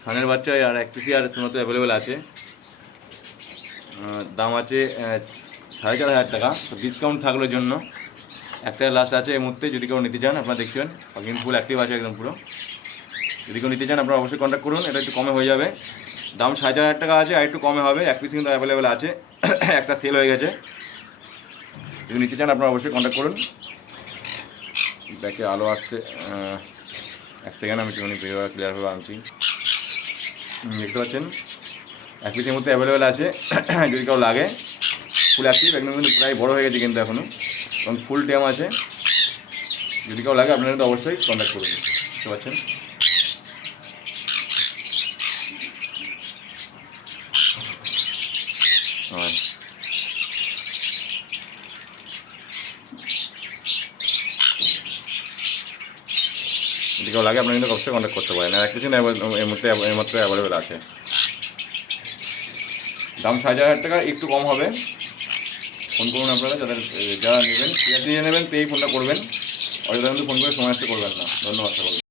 সানের বাচ্চা আর এক পিসি আর মতো অ্যাভেলেবেল আছে। দাম আছে 4,500 টাকা। তো ডিসকাউন্ট থাকলোর জন্য একটা লাস্ট আছে এই মুহূর্তে, যদি কেউ নিতে চান আপনারা দেখছেন কিন্তু ফুল অ্যাক্টিভ আছে একদম পুরো। যদি কেউ নিতে চান আপনারা অবশ্যই কন্ট্যাক্ট করুন, এটা একটু কমে হয়ে যাবে। দাম 4,500 টাকা আছে, আর একটু কমে হবে। এক পিস কিন্তু অ্যাভেলেবেল আছে, একটা সেল হয়ে গেছে। যদি নিতে চান আপনারা অবশ্যই কন্ট্যাক্ট করুন। ব্যাকে আলো আসছে, এক সেকেন্ড আমি একটুখানি ভিডিওটা ক্লিয়ারভাবে আনছি। দেখতে পাচ্ছেন এক পিসের মধ্যে অ্যাভেলেবেল আছে। যদি কেউ লাগে, ফুল অ্যাক্টিভ একদম, কিন্তু প্রায় বড়ো হয়ে গেছে কিন্তু এখনও, এবং ফুল টাইম আছে। যদি কেউ লাগে আপনারা কিন্তু অবশ্যই কন্ট্যাক্ট করুন। বুঝতে পারছেন। যদি কেউ লাগে আপনারা কিন্তু অবশ্যই কন্ট্যাক্ট করতে পারেন। আর এক পিস এর মধ্যে অ্যাভেলেবেল আছে। দাম 4,500 টাকা, একটু কম হবে। ফোন করুন আপনারা, যারা নেবেন, ঠিক আছে, নেবেন পেয়েই ফোনটা করবেন। অযথা কিন্তু ফোন করে সময় আসতে করবেন না। ধন্যবাদ সকলকে।